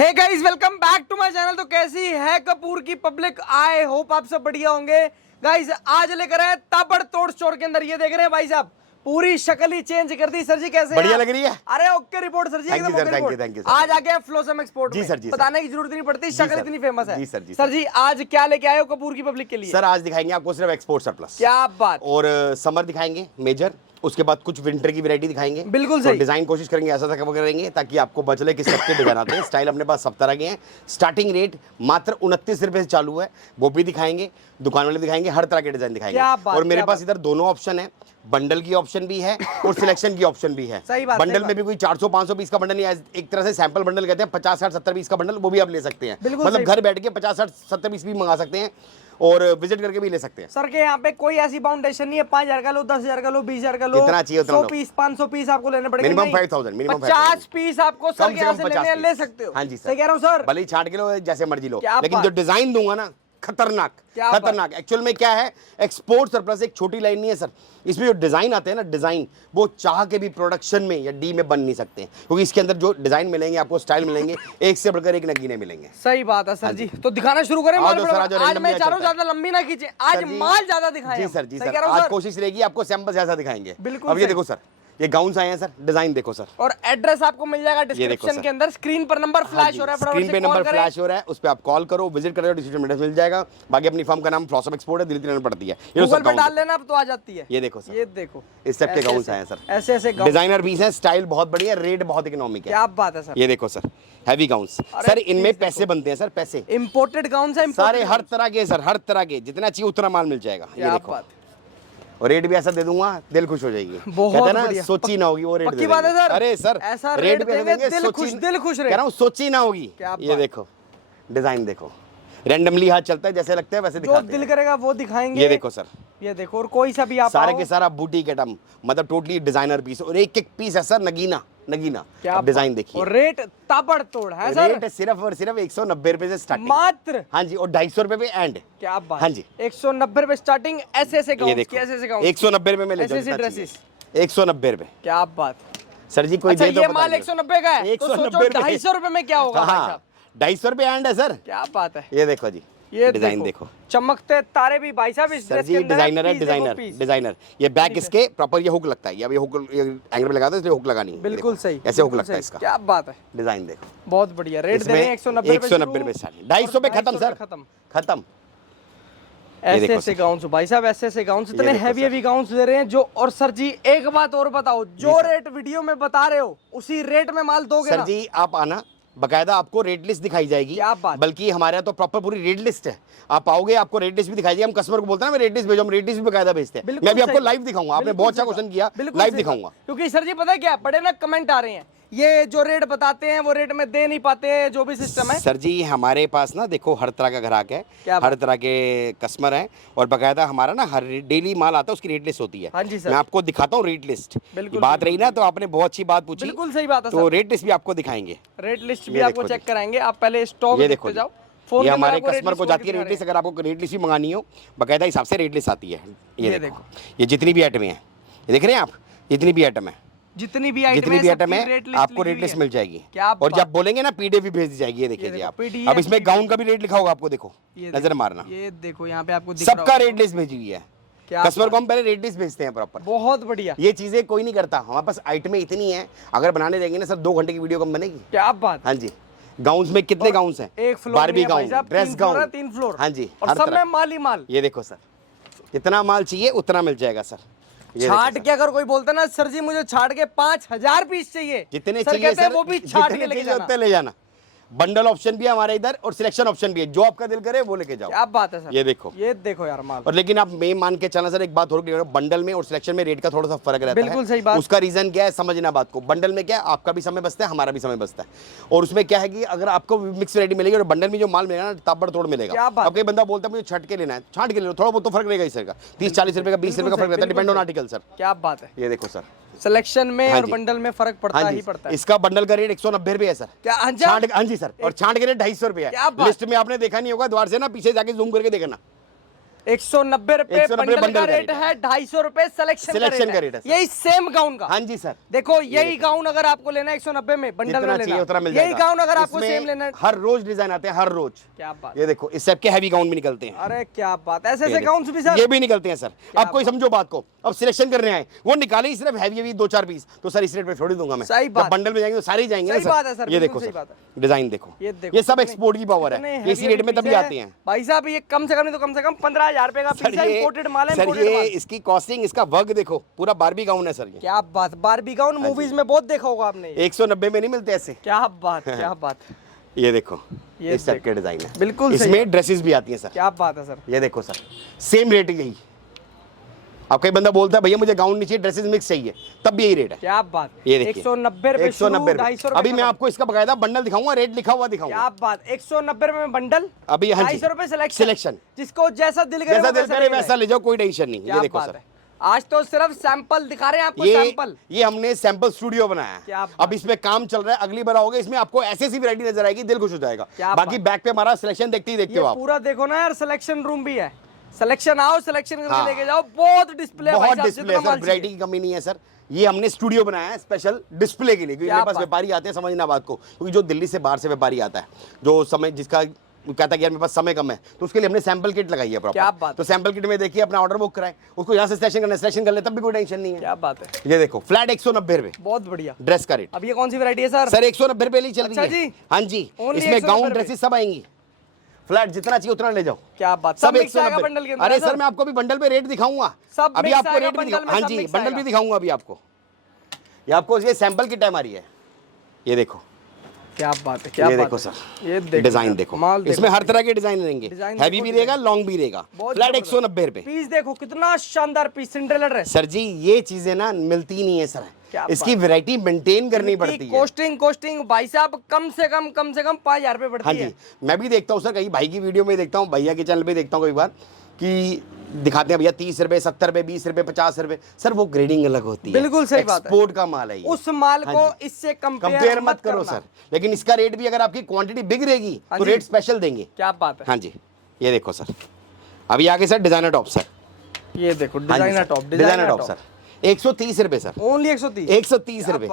Hey guys, welcome back to my channel. तो कैसी है कपूर की पब्लिक? आई होप आप सब बढ़िया होंगे। गाइस आज लेकर आए ताबड़तोड़ स्टोर के अंदर। ये देख रहे हैं भाई साहब, पूरी शक्ल ही चेंज कर दी। सर जी कैसे बढ़िया लग रही है? अरे ओके रिपोर्ट सर जी, एकदम ओके रिपोर्ट। आज आ गया फ्लोसम एक्सपोर्ट जी में। सर, जी बताने की जरूरत नहीं पड़ती, शक्ल इतनी फेमस है। जी सर, जी सर जी आज क्या लेके आए हो कपूर की पब्लिक के लिए? सर आज दिखाएंगे आपको सिर्फ एक्सपोर्ट सरप्लस। क्या बात। और समर दिखाएंगे मेजर, उसके बाद कुछ विंटर की वैरायटी दिखाएंगे। बिल्कुल सही। डिजाइन कोशिश करेंगे ऐसा तक करेंगे ताकि आपको बचले किस टाइप के डिजाइन आते हैं। स्टाइल अपने पास सब तरह के हैं। स्टार्टिंग रेट मात्र 29 रुपए से चालू है। वो भी दिखाएंगे, दुकान वाले दिखाएंगे, हर तरह के डिजाइन दिखाएंगे। और मेरे पास इधर दोनों ऑप्शन है, बंडल की ऑप्शन भी है और सिलेक्शन की ऑप्शन भी है। सही बात, बंडल में भी कोई 400-500 पीस का बंडल नहीं है, एक तरह से सैंपल बंडल कहते हैं। 50-60-70 पीस का बंडल वो भी आप ले सकते हैं। मतलब घर बैठ के 50-60-70 पीस भी मंगा सकते हैं और विजिट करके भी ले सकते हैं। सर के यहाँ पे कोई ऐसी बाउंडेशन नहीं है 5000 का लो, 10,000 का लो, 20,000 का लो, जितना चाहिए उतना 100 पीस 500 पीस आपको लेने पड़ेंगे। मिनिमम 5000, मिनिमम 50 पीस आपको सर के यहाँ से लेने ले सकते हो। हाँ जी सही कह रहा हूँ सर। भले ही छाट के लो जैसे मर्जी लो, लेकिन बात। जो डिजाइन दूंगा ना खतरनाक खतरनाक। एक्चुअल में क्या है, एक्सपोर्ट सरप्लस एक छोटी लाइन नहीं है सर। इसमें जो डिजाइन आते हैं ना, डिजाइन वो चाह के भी प्रोडक्शन में या डी में बन नहीं सकते हैं, क्योंकि इसके अंदर जो डिजाइन मिलेंगे आपको, स्टाइल मिलेंगे, एक से बढ़कर एक नगीने मिलेंगे। सही बात है सर जी। तो दिखाना शुरू करें माल। आज मैं चाह रहा हूं ज्यादा लंबी ना खींचे, आज माल ज्यादा दिखाएं। जी सर, जी सर। आज कोशिश रहेगी आपको सैंपल जैसा दिखाएंगे। बिल्कुल। अब ये देखो सर, ये गाउन्स आए हैं सर, डिजाइन देखो सर। और एड्रेस आपको मिल जाएगा डिस्क्रिप्शन के अंदर। स्क्रीन पर नंबर फ्लैश हो रहा है, स्क्रीन पे नंबर फ्लैश हो रहा है, उस पे आप कॉल करो, विजिट करो, डिस्क्रिप्शन में मिल जाएगा। बाकी अपनी फर्म का नाम फ्लोसम एक्सपोर्ट है, दिल्ली में पड़ती है। गूगल पे डाल लेना, अब तो आ जाती है। ये देखो सर, ये देखो इस टाइप के गाउन्स आए हैं सर। ऐसे ऐसे डिजाइनर पीस है, स्टाइल बहुत बढ़िया, रेट बहुत इकोनॉमिक है। क्या बात है सर। ये देखो सर, हैवी गाउन्स सर, इनमें पैसे बनते हैं सर, पैसे। इंपोर्टेड गाउन्स है सारे, हर तरह के सर, हर तरह के, जितना चाहिए उतना माल मिल जाएगा। ये देखो, और रेट भी ऐसा दे दूंगा दिल खुश हो जाएगी। कहते हैं ना, सोची ना होगी वो रेट। पक्की बात है सर। अरे सर ऐसा रेट भी देंगे, दिल खुश रहे। कह रहा हूँ सोची ना होगी। ये देखो डिजाइन देखो, रैंडमली हाथ चलता है, जैसे लगता है वैसे दिखाते हैं। जो दिल करेगा वो दिखाएंगे। ये देखो सर, ये देखो। और कोई सा भी आप सारे के सारा बूटीक आइटम, मतलब टोटली डिजाइनर पीस, और एक एक पीस है सर नगीना नगीना। क्या डिजाइन देखिए। और रेट ताबड़तोड़ है सर। रेट सिर्फ और सिर्फ 190 रुपए से स्टार्टिंग मात्र। हाँ जी, और 250 रुपए पे एंड। क्या बात। हाँ जी, 190 रुपए स्टार्टिंग। ऐसे ऐसे गाउन, ऐसे ऐसे गाउन 190 रुपए में ले जाओ। ड्रेसेस 190 रुपए। क्या बात सर जी, कोई दे तो ये माल 190 का है, तो सोचो 250 रुपए में क्या होगा भाई साहब। 250 रुपए एंड है सर। क्या बात है। ये देखो जी, ये डिजाइन देखो, चमकते तारे भी भाई साहब इस ड्रेस के अंदर। डिजाइनर है, डिजाइनर। ये बैक इसके प्रॉपर ये हुक लगता है, ये अभी हुक एंगल पे लगाते हैं, इसलिए हुक लगानी है। बिल्कुल सही, ऐसे हुक लगता है इसका। क्या बात है। डिजाइन देखो बहुत बढ़िया। रेट दे रहे हैं 190 रुपए स्टार्ट, 250 पे खत्म सर, खत्म। ऐसे ऐसे गाउन्स भाई साहब, ऐसे ऐसे गाउन्स, इतने हैवी हैवी गाउन्स दे रहे हैं जो। और सर जी एक बात और बताओ, जो रेट वीडियो में बता रहे हो उसी रेट में माल दोगे सर जी? आप आना, बकायदा आपको रेट लिस्ट दिखाई जाएगी। बल्कि हमारे यहाँ तो प्रॉपर पूरी रेट लिस्ट है। आप आओगे, आपको रेट लिस्ट भी दिखाई जाएगी। हम कस्टमर को बोलते हैं ना, मैं रेट लिस्ट भेजो, हम रेट लिस्ट भी बकायदा भेजते हैं। मैं भी आपको लाइव दिखाऊंगा। आपने बहुत अच्छा क्वेश्चन किया, लाइव दिखाऊंगा। क्योंकि सर जी पता है क्या, बड़े ना कमेंट आ रहे हैं, ये जो रेट बताते हैं वो रेट में दे नहीं पाते, जो भी सिस्टम है। सर जी हमारे पास ना देखो, हर तरह का ग्राहक है, हर तरह के कस्टमर हैं, और बकायदा हमारा ना हर डेली माल आता है, उसकी रेट लिस्ट होती है। हाँ जी सर। मैं आपको दिखाता हूँ रेट लिस्ट। बात रही ना, तो आपने बहुत अच्छी बात पूछी। बिल्कुल सही बात है। तो रेट लिस्ट भी आपको दिखाएंगे, रेट लिस्ट भी आपको चेक कराएंगे। आप पहले स्टॉक देखते जाओ। ये हमारे कस्टमर को जाती है रेट लिस्ट। अगर आपको रेट लिस्ट भी मंगानी हो, बकायदा हिसाब से रेट लिस्ट आती है। ये देखो, ये जितनी भी आइटम है, ये देख रहे हैं आप, जितनी भी आइटम है, जितनी भी आइटम है आपको रेट लिस्ट मिल जाएगी। और जब बोलेंगे ना, पीडीएफ भी भेज दी जाएगी। ये देखिए जी आप, अब इसमें गाउन का भी रेट लिखा होगा, आपको देखो, नजर मारना। ये देखो यहाँ पे आपको सबका रेट लिस्ट भेजी हुई है। कस्टमर को हम पहले रेट लिस्ट भेजते हैं प्रॉपर। बहुत बढ़िया। ये चीजें कोई नहीं करता, हमारे पास आइटमें इतनी है, अगर बनाने देंगे ना सर 2 घंटे की वीडियो कम बनेगी। क्या बात। हाँ जी, गाउन्स में कितने गाउन्स हैं? एक floor, Barbie gown, dress gown, 3 floor. हाँ जी, और सब में माल ही माल। ये देखो सर, जितना माल चाहिए उतना मिल जाएगा सर। छाट के अगर कोई बोलता ना, सर जी मुझे छाट के 5000 पीस चाहिए, जितने चाहिए सर, वो भी छाट के ले जाना। बंडल ऑप्शन भी है हमारे इधर, और सिलेक्शन ऑप्शन भी है, जो आपका दिल करे वो लेके जाओ। क्या बात है सर। ये देखो यार माल। और लेकिन आप मैं मान के चलना सर, एक बात और क्लियर, बंडल में और सिलेक्शन में रेट का थोड़ा सा फर्क रहता है। बिल्कुल सही बात। उसका रीजन क्या है, समझना बात को। बंडल में क्या है, आपका भी समय बचता है, हमारा भी समय बचता है। और उसमें क्या है कि अगर आपको मिक्स वैरायटी मिलेगी, और बंडल में जो माल मिलेगा ना, ताबड़तोड़ मिलेगा। अब कोई बंदा बोलता है मुझे छट के लेना है, छाट के ले लो, थोड़ा बहुत तो फर्क रहेगा इसका। 30-40 रुपए का, 20 रुपए का फर्क रहता है, डिपेंड ऑन आर्टिकल सर। क्या बात है। ये देखो सर, सिलेक्शन में और बंडल में फर्क पड़ता ही पड़ता है। इसका बंडल का रेट 190 रुपए है सर। क्या? हाँ जी सर। और छांट के रेट 250 रुपए है। लिस्ट में आपने देखा नहीं होगा, द्वार से ना पीछे जाके जूम करके देखना। 190 रुपए 190 बंडल का रेट है, 250 रुपए सिलेक्शन का रेट है। यही सेम गाउन का। हाँ जी सर, देखो यही गाउन अगर आपको लेना है 190 में बंडल में चाहिए उतना मिल लेना, यही जाएगा। गाउन अगर आपको इसमें सेम लेना है। हर रोज डिजाइन आते हैं, हर रोज। क्या बात, ये देखो इस टाइप के हैवी गाउन भी निकलते हैं। अरे क्या बात, ऐसे ऐसे गाउन भी सर ये भी निकलते हैं सर। अब कोई समझो बात को, अब सिलेक्शन करने आए, वो निकाले ही सिर्फ हैवी हैवी 2-4 पीस, तो सर इस रेट पे छोड़ दूंगा मैं। सही बात, बंडल में जाएंगे तो सारे ही जाएंगे सही बात है सर, ये देखो सर, डिजाइन देखो, ये सब एक्सपोर्ट की पावर है, इसी रेट में तभी आते हैं भाई साहब। ये कम से कम नहीं तो कम से कम 15,000 रुपए का पीस है, इंपोर्टेड माल है। सर ये इसकी कॉस्टिंग, इसका वर्क देखो, पूरा बारबी गाउन है सर ये। क्या बात, बारबी गाउन मूवीज में बहुत देखा होगा आपने। 190 में नहीं मिलते ऐसे। क्या बात, क्या बात। ये देखो, ये इस टाइप के डिजाइन है, बिल्कुल सही। इसमें ड्रेसेस भी आती हैं सर। क्या बात है सर। ये देखो सर, सेम रेट यही। अब कई बंदा बोलता है भैया मुझे गाउन नहीं चाहिए, ड्रेसेस मिक्स चाहिए, तब भी यही रेट है। क्या बात, ये देखिए 190 रुपए, 190 250 रुपए। अभी मैं आपको इसका बकायदा बंडल दिखाऊंगा, रेट लिखा हुआ दिखाऊंगा। क्या बात, 190 रुपए में बंडल, अभी 250 रुपए सिलेक्शन, जिसको जैसा दिल करे जैसा दिल करे वैसा ले जाओ, कोई टेंशन नहीं। ये देखो सर, आज तो सिर्फ सैंपल दिखा रहे हैं आपको, ये सैंपल। ये हमने सैंपल स्टूडियो बनाया है, अब इसमें काम चल रहा है। अगली बार आओगे इसमें आपको ऐसी ऐसी वैरायटी नजर आएगी, दिल खुश हो जाएगा। बाकी बैक पे हमारा सिलेक्शन देखते ही देखते हो आप। पूरा देखो ना यार, सिलेक्शन रूम भी है, सिलेक्शन आओ, सिलेक्शन करके लेके जाओ। बहुत डिस्प्ले, बहुत डिस्प्ले है सर, वैरायटी की कमी नहीं है सर। ये हमने स्टूडियो बनाया है स्पेशल डिस्प्ले के लिए, क्योंकि मेरे पास व्यापारी आते हैं, समझना बात को, क्योंकि जो दिल्ली से बाहर से व्यापारी आता है, जो समय जिसका कहता है कि यार मेरे पास समय कम है, तो उसके लिए हमने सैंपल किट लगाई है प्रॉपर। तो सैंपल किट में देखिए अपना ऑर्डर बुक कराए, उसको यहाँ से सिलेक्शन करना, सिलेक्शन कर ले तब भी कोई टेंशन नहीं है। क्या बात है। ये देखो फ्लैट 190 रुपए, बहुत बढ़िया ड्रेस का रेट। अब ये कौन सी वैरायटी है सर? सर 190 रुपए ही चल रही है। अच्छा जी, हाँ जी, इसमें गाउन ड्रेसेस सब आएंगी, फ्लैट जितना चाहिए उतना ले जाओ। क्या बात, सब 190 बंडल के अंदर। अरे सर मैं आपको अभी बंडल पे रेट दिखाऊंगा, अभी आपको रेट भी दिखाऊंगा। हाँ जी, बंडल भी दिखाऊंगा अभी आपको। ये आपको ये सैंपल की टाइम आ रही है, ये देखो। क्या बात है, क्या ये बात देखो है। सर, ये देखो डिजाइन देखो, इसमें हर तरह के डिजाइन रहेंगे, हैवी भी रहेगा, लॉन्ग भी रहेगा। फ्लैट 190 रुपए। पीस देखो कितना शानदार पीस, सिंड्रेला ड्रेस। सर जी ये चीजें ना मिलती नहीं है सर, इसकी वैरायटी मेंटेन करनी पड़ती है। कोस्टिंग भाई साहब कम से कम 5,000 रुपए पड़ती है। हाँ जी, मैं भी देखता हूँ सर, कई भाई की वीडियो में देखता हूँ, भैया के चैनल पे देखता हूँ कई बार कि दिखाते हैं भैया 30 रुपए, 70 रुपए, 20 रुपए, 50 रुपए। सर वो ग्रेडिंग अलग होती है, बिल्कुल सही बात है, एक्सपोर्ट का माल है ये। उस माल को इससे कंपेयर मत करो सर, लेकिन इसका रेट भी अगर आपकी क्वांटिटी बिग रहेगी तो रेट स्पेशल देंगे। क्या बात है। हाँ जी, ये देखो सर, अभी आगे सर डिजाइनर टॉप सर, ये देखो डिजाइनर टॉप सर 130 रुपए सर, ओनली 130 130 रुपए।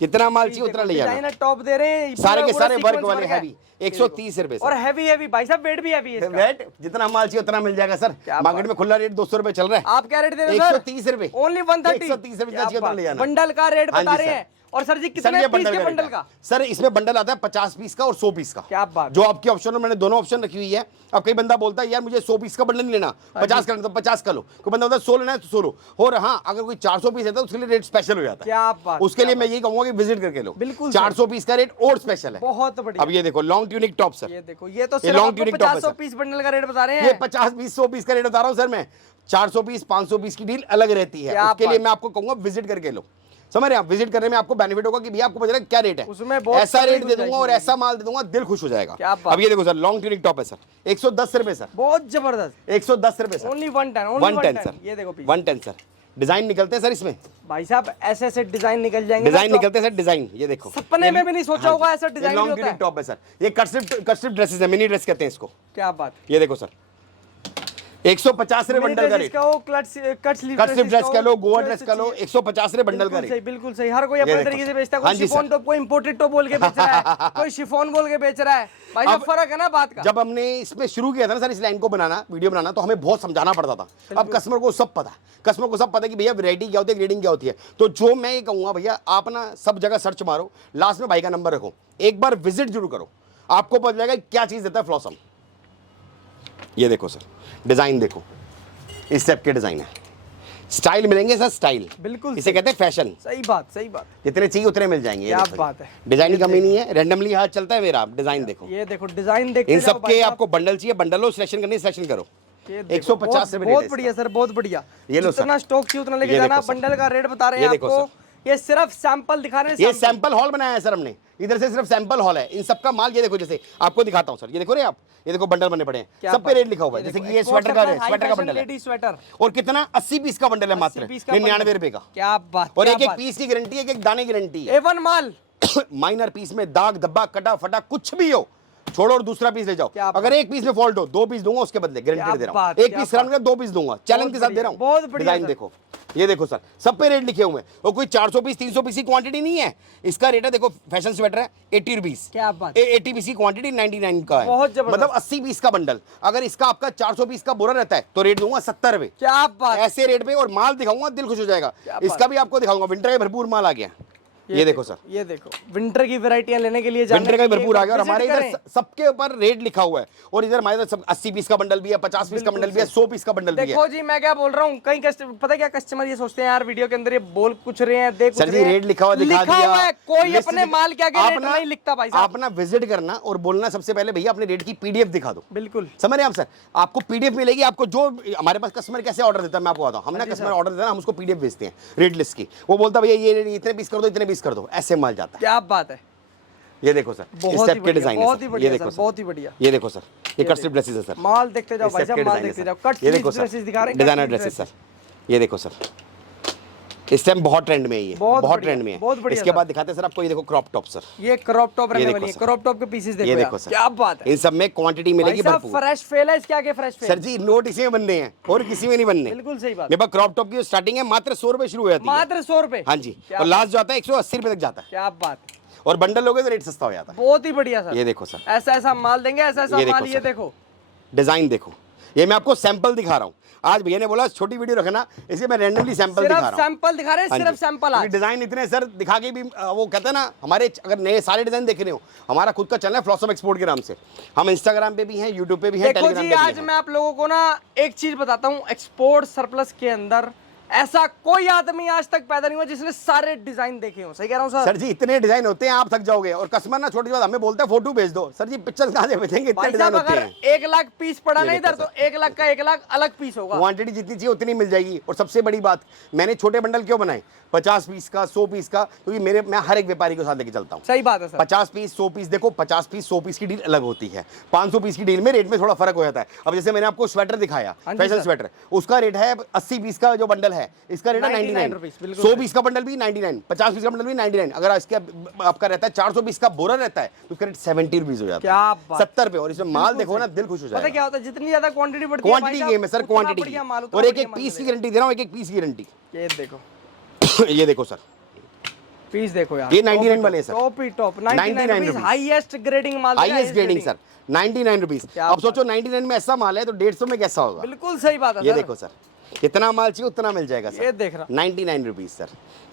जितना माल चाहिए उतना ले जाना। डिजाइनर टॉप दे रहे हैं, सारे के सारे वर्क वाले हैवी, 130 रुपए और हैवी भाई साहब, वेट भी हैवी है। वेट जितना माल चाहिए उतना मिल जाएगा सर। मार्केट में खुला रेट 200 रुपए चल रहा है, आप क्या रेट दे रहे हैं? 130 रुपए, ओनली 130, 130 रुपए चाहिए ले जाना। बंडल का रेट बता रहे हैं। और सर जी कितने पीस के बंडल का? सर इसमें बंडल आता है 50 पीस का और 100 पीस का। क्या बात, जो आपके ऑप्शन में मैंने दोनों ऑप्शन रखी हुई है। अब कई बंदा बोलता है यार मुझे 100 पीस का बंडल नहीं लेना, 50 का तो 50 का लो। कोई बंदा बोलता है 100 लेना है तो 100 लो। और हाँ अगर कोई 400 पीस है तो उसके लिए रेट स्पेशल हो जाता है। क्या बात, उसके लिए मैं यही कहूंगा कि विजिट करके लो। बिल्कुल 400 पीस का रेट और स्पेशल है, बहुत बढ़िया। अब ये देखो लॉन्ग ट्यूनिक टॉप सर, ये देखो, ये तो सिर्फ 50 पीस बंडल का रेट बता रहे हैं। ये 50 पीस 100 पीस का रेट बता रहा हूँ सर मैं। 400 पीस 500 पीस की डील अलग रहती है, उसके लिए मैं आपको कहूंगा विजिट करके लो। समझ रहे हैं आप, विजिट करने में आपको बेनिफिट होगा कि भैया आपको पता क्या रेट है, उसमें ऐसा रेट दे दूंगा और ऐसा माल दे दूंगा, दिल खुश हो जाएगा। अब ये देखो सर लॉन्ग ट्यूनिक टॉप है सर, 110 रुपए सर, बहुत जबरदस्त, 110 रुपए सर, ओनली 110 सर। ये देखो 110 सर, डिजाइन निकलते हैं सर इसमें भाई साहब, ऐसे ऐसे डिजाइन निकल जाएंगे, डिजाइन निकलते हैं सर, डिजाइन ये देखो, सपने में भी नहीं सोचा होगा ऐसा डिजाइन लॉन्ग ट्यूनिक टॉप है सर। ये कट ड्रेसेस है, मिनी ड्रेस कहते हैं इसको। क्या बात, ये देखो सर 150 रुपए बंडल का रेट, कट स्लीव ड्रेस का लो, गोवा ड्रेस का लो, 150 रुपए बंडल का रेट। बिल्कुल सही, हर कोई अपने तरीके से बेचता है। कोई शिफॉन टॉप, कोई इंपोर्टेड टॉप बोल के बेच रहा है, कोई शिफॉन बोल के बेच रहा है। भाई साहब फर्क है ना बात का। जब हमने इसमें शुरू किया था ना सर इस लाइन को बनाना, वीडियो बनाना, तो हमें बहुत समझाना पड़ता था। अब कस्टमर को सब पता है, कस्टमर को सब पता है कि भैया वैरायटी क्या होती है, ग्रेडिंग क्या होती है। तो जो मैं ये कहूंगा भैया आप ना सब जगह सर्च मारो, लास्ट में भाई का नंबर रखो, एक बार विजिट जरूर करो, आपको पता लगेगा क्या चीज देता है फ्लॉसम। ये देखो सर डिजाइन देखो, इस टाइप के डिजाइन है, स्टाइल मिलेंगे सर, स्टाइल बिल्कुल इसे कहते हैं फैशन। सही बात, सही बात, जितने चाहिए उतने मिल जाएंगे। क्या बात है, डिजाइन की कमी नहीं है, रैंडमली हाथ चलता है मेरा। आप डिजाइन देखो, ये देखो डिजाइन देखते इन सब के आपको बंडल चाहिए, बंडल लो, सिलेक्शन करनी सिलेक्शन करो। 150 रुपए, बहुत बढ़िया सर, बहुत बढ़िया। ये लो जितना स्टॉक चाहिए उतना लेके जाना। बंडल का रेट बता रहे हैं आपको, ये सिर्फ सैंपल दिखा रहे हैं। ये सैंपल हॉल बनाया है सर हमने, इधर से सिर्फ सैंपल हॉल है इन सबका माल। ये देखो जैसे आपको दिखाता हूं सर, ये देखो रे आप, ये देखो बंडल बने पड़े हैं, सब पे रेट लिखा हुआ है। जैसे कि ये स्वेटर का रेट, स्वेटर का बंडल है, स्वेटर, और कितना 80 पीस का बंडल है, मात्र 99 रुपए का। क्या बात, और एक एक पीस की गारंटी है, एक एक दाने की गारंटी है। A1 माल, माइनर पीस में दाग धब्बा कटा फटा कुछ भी हो, छोड़ो और दूसरा पीस ले जाओ। अगर एक पीस में फॉल्ट हो 2 पीस दूंगा उसके बदले, गारंटी दे रहा हूँ। एक पीस खराब 2 पीस दूंगा, चैलेंज के साथ दे रहा हूँ। बहुत बढ़िया डिजाइन देखो, ये देखो सर, सब पे रेट लिखे हुए हैं और कोई 400 पीस 300 पीस की क्वांटिटी नहीं है। इसका रेट है देखो, फैशन स्वेटर है 80 रुपीस, क्या बात, 80 पीस की क्वांटिटी 99 का है, बहुत जबरदस्त। मतलब 80 पीस का बंडल। अगर इसका आपका 400 पीस का बोरा रहता है तो रेट दूंगा 70 रुपए। क्या बात, ऐसे रेट पे और माल दिखाऊंगा, दिल खुश हो जाएगा। इसका भी आपको दिखाऊंगा, विंटर का भरपूर माल आ गया। ये देखो सर, ये देखो विंटर की वैरायटियां लेने के लिए विंटर का भरपूर आ गया और हमारे इधर सबके ऊपर रेट लिखा हुआ है। और इधर हमारे इधर 80 पीस का बंडल भी है, 50 पीस का बंडल भी है, 100 पीस का बंडल भी है। देखो जी, मैं क्या बोल रहा हूँ, कई पता क्या कस्टमर ये सोचते हैं यार वीडियो के अंदर ये बोल कुछ रहे हैं, देख सर जी रेट लिखा हुआ दिखा दिया। कोई अपने माल के आगे रेट नहीं लिखता भाई साहब। आप ना विजिट करना और बोलना सबसे पहले भैया अपने रेट की पीडीएफ दिखा दो। बिल्कुल समझ रहे हैं आप सर, आपको पीडीएफ मिलेगी। आपको जो हमारे पास कस्टमर कैसे ऑर्डर देता है मैं आपको बताता हूँ। हमने कस्टमर ऑर्डर देता है, हम उसको पीडीएफ भेजते हैं रेट लिस्ट की। वो बोलता है भैया ये इतने पीस कर दो, इतने पीस कर दो, ऐसे माल जाता है। क्या बात है, ये देखो सर, इस टाइप के डिजाइन है। बहुत ही बढ़िया, ये देखो बहुत ही बढ़िया। ये देखो सर, ये कट स्लिप ड्रेसेस है सर। माल देखते जाओ भाई साहब, माल देखते जाओ। कट ये देखो ड्रेसेस दिखा रहे हैं, डिजाइनर ड्रेसेस सर। ये देखो सर, इस टाइम बहुत ट्रेंड में है, ये बहुत ट्रेंड में है। इसके बाद दिखाते हैं सर आपको, ये देखो क्रॉप टॉप सर। ये क्रॉप टॉप रहने वाली है, क्रॉप टॉप के पीसेस देखो, ये देखो सर, क्या बात है। इन सब में क्वांटिटी मिलेगी भरपूर। फ्रेश फेल है, इसके आगे फ्रेश फेल सर जी नोट इसी में बनने हैं और किसी में नहीं बनने। बिल्कुल सही बात। मेरे पास क्रॉप टॉप की स्टार्टिंग है मात्र 100 रुपए शुरू हो जाती है, मात्र 100 रुपए। हाँ जी, और लास्ट जो आता है 180 रुपए तक जाता है। क्या बात, और बंडल लोगे तो रेट सस्ता हो जाता है। बहुत ही बढ़िया सर। ये देखो सर, ऐसा ऐसा माल देंगे, ऐसा ऐसा माल। ये देखो डिजाइन देखो, ये मैं आपको सैंपल दिखा रहा हूँ। आज भैया ने बोला छोटी वीडियो रखना, इसलिए मैं रैंडमली सैंपल दिखा रहा हूं। सैंपल दिखा रहे हैं, सिर्फ सैंपल। आज डिजाइन इतने सर दिखा के भी वो कहते हैं ना, हमारे अगर नए सारे डिजाइन देख रहे हो, हमारा खुद का चैनल है फ्लॉसम एक्सपोर्ट के नाम से। हम इंस्टाग्राम पे भी हैं, यूट्यूब पे भी हैं, टेलीग्राम पे भी हैं। आज मैं आप लोगों को ना एक चीज बताता हूँ, एक्सपोर्ट सरप्लस के अंदर ऐसा कोई आदमी आज तक पैदा नहीं हुआ जिसने सारे डिजाइन देखे हो। सही कह रहा हूँ सर? सर जी इतने डिजाइन होते हैं आप थक जाओगे। और कस्टमर ना छोटी बात हमें बोलते हैं फोटो भेज दो। सर जी पिक्चर कहाँ से भेजेंगे, इतने डिजाइन होते हैं। 1 लाख पीस पड़ा ना इधर, तो 1 लाख का 1 लाख अलग पीस होगा। क्वांटिटी जितनी चाहिए उतनी मिल जाएगी। और सबसे बड़ी बात, मैंने छोटे बंडल क्यों बनाए 50 पीस का, 100 पीस का, क्योंकि मैं हर एक व्यापारी के साथ लेके चलता हूँ। सही बात है सर। 50 पीस 100 पीस, देखो 50 पीस 100 पीस की डील अलग होती है, 500 पीस की डील में रेट में थोड़ा फर्क हो जाता है। अब जैसे मैंने आपको स्वेटर दिखाया, फैशन स्वेटर, उसका रेट है 80 पीस का जो बंडल है, इसका रेट है 99। 100 पीस का बंडल भी 99, 50 पीस का बंडल भी 99। अगर इसके आपका रहता है 400 पीस का बोरा रहता है तो उसका रेट 70 रुपीज हो जाता है, 70 पे। और इसमें माल देखो ना, दिल खुश हो जाएगा। पता क्या होता है, जितनी ज्यादा क्वांटिटी बढ़ती है, क्वांटिटी गेम है सर, क्वांटिटी। और एक एक पीस की गारंटी दे रहा हूँ, एक एक पीस की गारंटी। ये देखो ये देखो सर, पीस देखो यार, ये 99 वाले सर, टॉप ही टॉप 99 रुपीस, हाईएस्ट ग्रेडिंग माल, हाईएस्ट ग्रेडिंग सर, 99 रुपीज। अब सोचो 99 में ऐसा माल है तो 150 में कैसा होगा। बिल्कुल सही बात है। ये देखो सर, कितना माल चाहिए उतना मिल जाएगा सर। ये देख रहा 99 रुपीज सर,